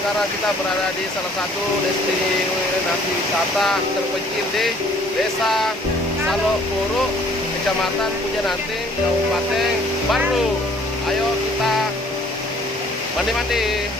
sekarang kita berada di salah satu destinasi wisata terpencil di Desa Salopuru, Kecamatan Pujananting, Kabupaten Baru. Ayo kita mandi-mandi.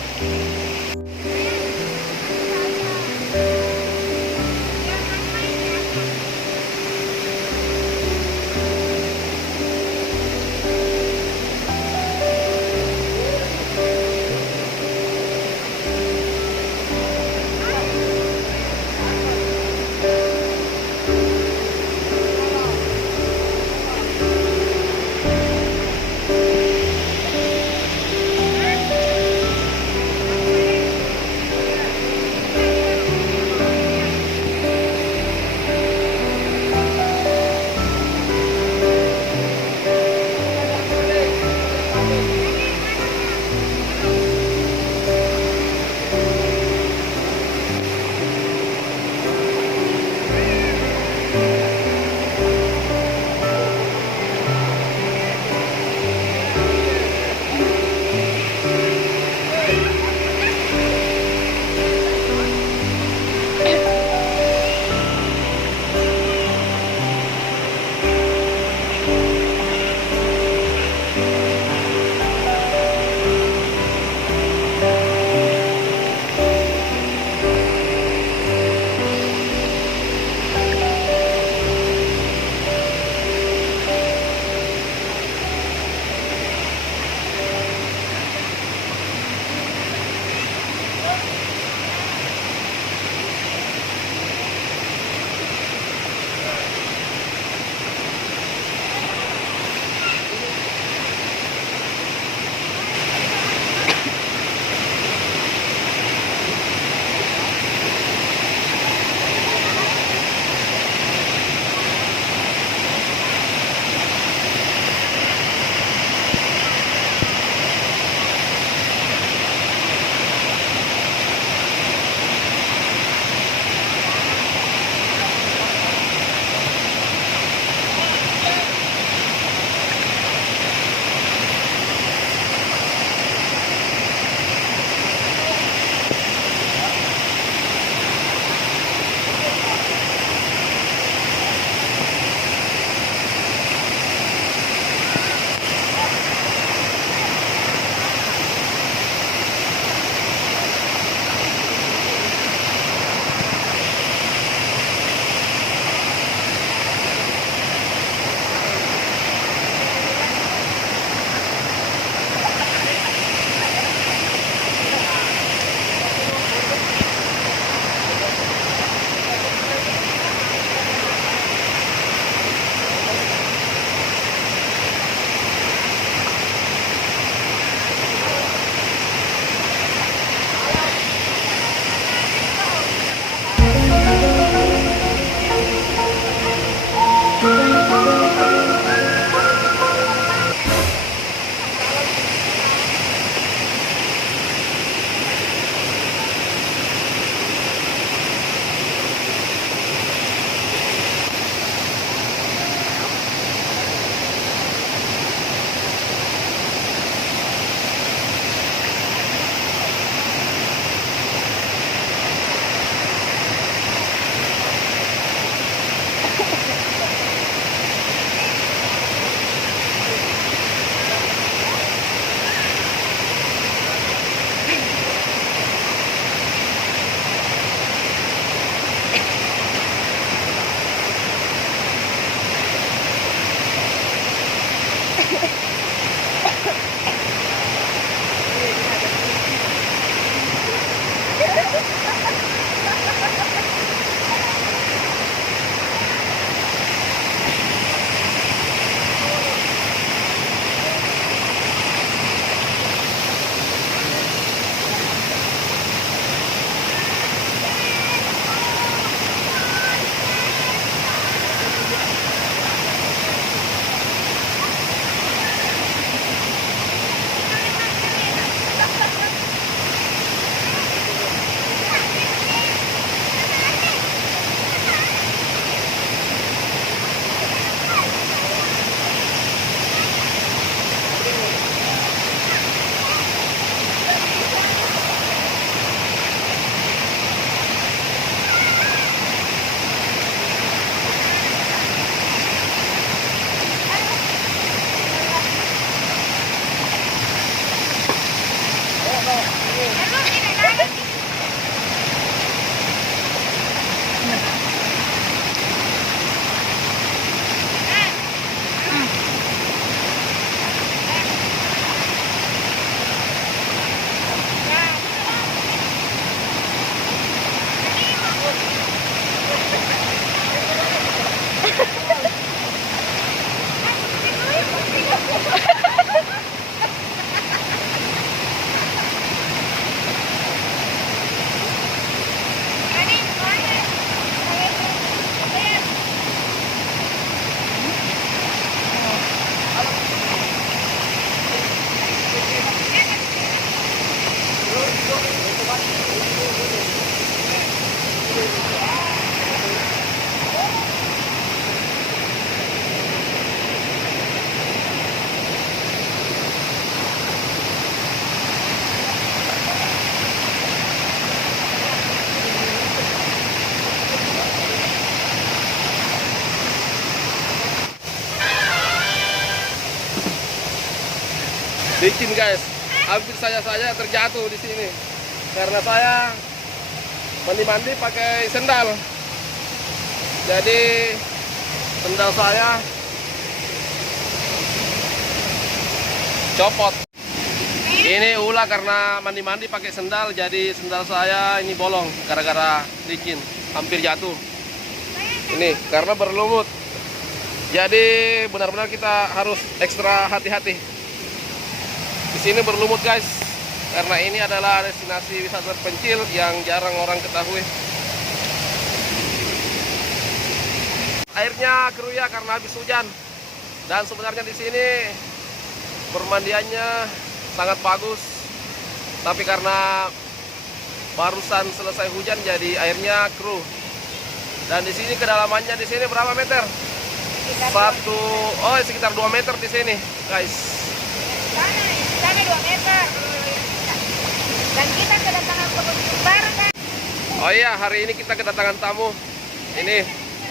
licin guys. Hampir saya terjatuh di sini karena saya mandi pakai sendal. Jadi sendal saya copot. Ini ulah karena mandi pakai sendal, jadi sendal saya ini bolong gara-gara licin, hampir jatuh. Ini karena berlumut. Jadi benar-benar kita harus ekstra hati-hati. Di sini berlumut guys, karena ini adalah destinasi wisata terpencil yang jarang orang ketahui. Airnya keruh ya karena habis hujan. Dan sebenarnya di sini permandiannya sangat bagus. Tapi karena barusan selesai hujan jadi airnya keruh. Dan di sini kedalamannya di sini berapa meter? Sekitar 2 meter di sini, guys. Sana 2 meter. Dan kita kedatangan pengunjung baru kan? Oh iya, hari ini kita kedatangan tamu. Ini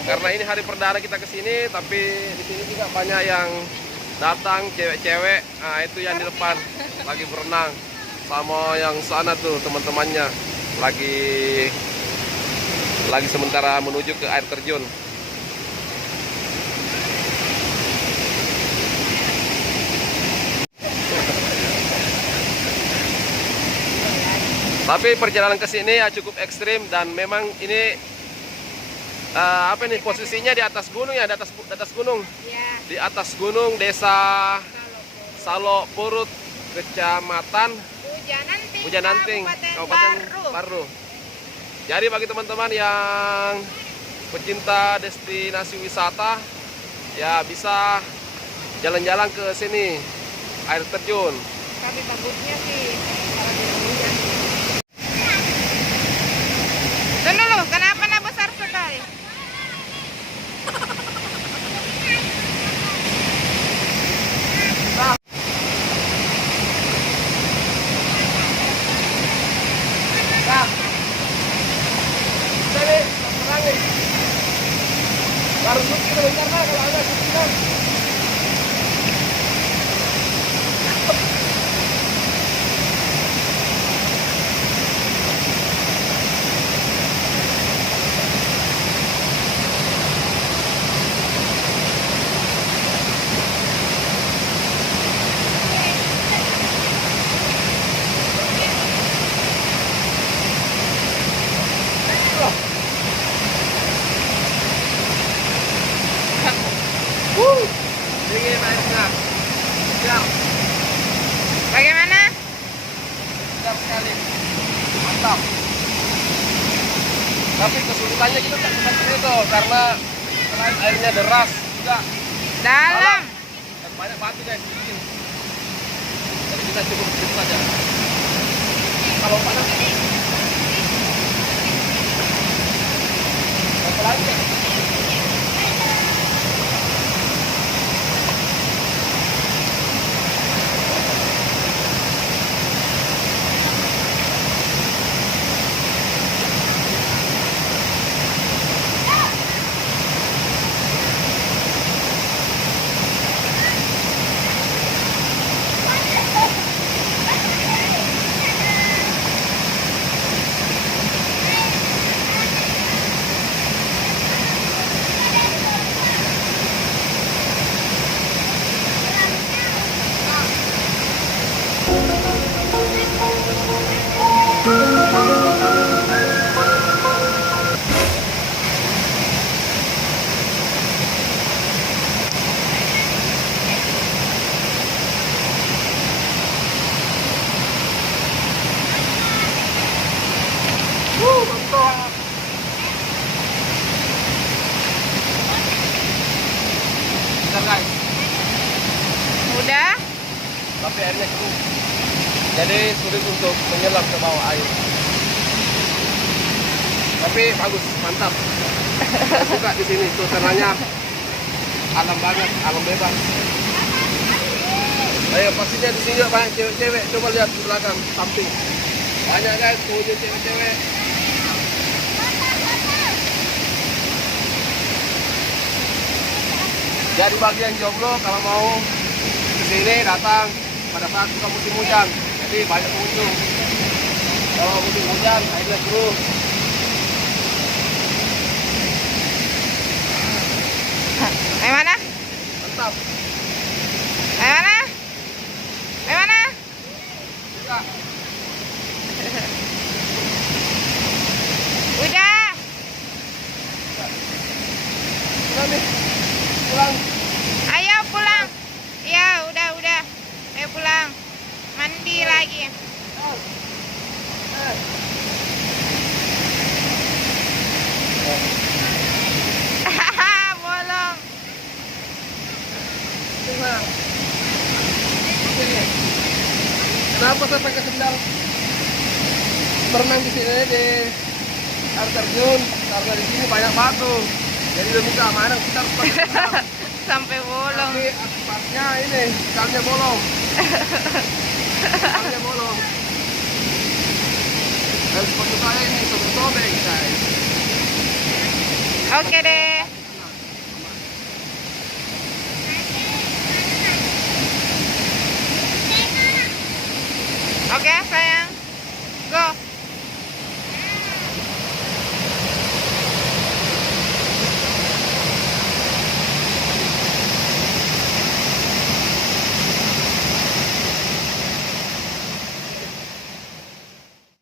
karena ini hari perdana kita ke sini, tapi di sini juga banyak yang datang, cewek-cewek. Nah, itu yang di depan lagi berenang sama yang sana tuh teman-temannya lagi sementara menuju ke air terjun. Tapi perjalanan ke sini ya cukup ekstrim dan memang ini posisinya di atas gunung ya, di atas gunung. Ya. Di atas gunung Desa Salo Purut, Kecamatan Pujananting, Kabupaten Barru. Jadi bagi teman-teman yang pecinta destinasi wisata ya bisa jalan-jalan ke sini, air terjun. Tapi bagusnya sih kalau di hujan. Dulu, kenapa nak besar sekali? Harus kita bentar kalau ada kesulitan. Dingin airnya. Siap. Bagaimana? Siap sekali. Mantap. Tapi kesulitannya kita tak seperti itu karena selain airnya deras juga Dalam. dan banyak batu guys. Jadi kita cukup sedikit saja. Kalau panas apa lagi? Mantap. Bisa guys. Udah? Tapi airnya cukup. Jadi sulit untuk menyelam ke bawah air. Tapi bagus, mantap. Saya suka di sini suasananya alam banget, alam bebas. Ayo pastinya di sini juga banyak cewek-cewek. Coba lihat di belakang, samping. Banyak guys, pengunjung cewek-cewek. Jadi bagi yang jomblo kalau mau ke sini datang pada saat bukan musim hujan. Jadi banyak pengunjung. Kalau musim hujan, airnya keruh. Bagaimana? Mantap. Bagaimana? Bagaimana? Bisa. Udah. Udah nih. Pulang. Ayo pulang. Iya, udah. Ayo pulang. Mandi lagi. Hahaha, bolong. Kenapa saya pakai sendal berenang di sini di air terjun? Karena di sini banyak batu. Jadi demi keamanan kita harus pakai sendal. Sampai bolong. Tapi akibatnya ini ikannya bolong. Ikannya bolong. Dan sepatu saya ini sobek-sobek guys. Oke deh. Oke, saya